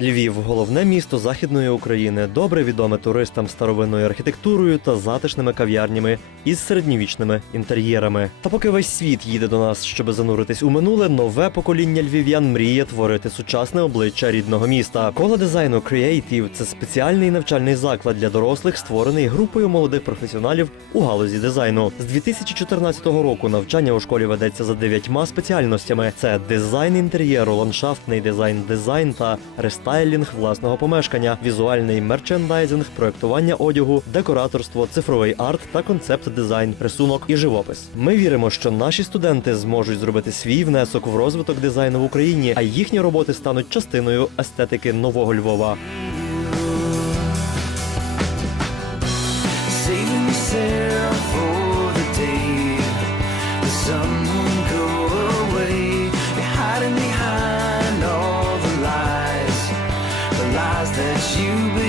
Львів головне місто західної України, добре відоме туристам старовинною архітектурою та затишними кав'ярнями із середньовічними інтер'єрами. Та поки весь світ їде до нас, щоб зануритись у минуле, нове покоління львів'ян мріє творити сучасне обличчя рідного міста. Кола дизайну Creative – це спеціальний навчальний заклад для дорослих, створений групою молодих професіоналів у галузі дизайну. З 2014 року навчання у школі ведеться за дев'ятьма спеціальностями: це дизайн інтер'єру, ландшафтний дизайн, дизайн та рестайлінг власного помешкання, візуальний мерчендайзинг, проектування одягу, декораторство, цифровий арт та концепт дизайн, рисунок і живопис. Ми віримо, що наші студенти зможуть зробити свій внесок в розвиток дизайну в Україні, а їхні роботи стануть частиною естетики нового Львова. Saving yourself for the day the sun that you believe.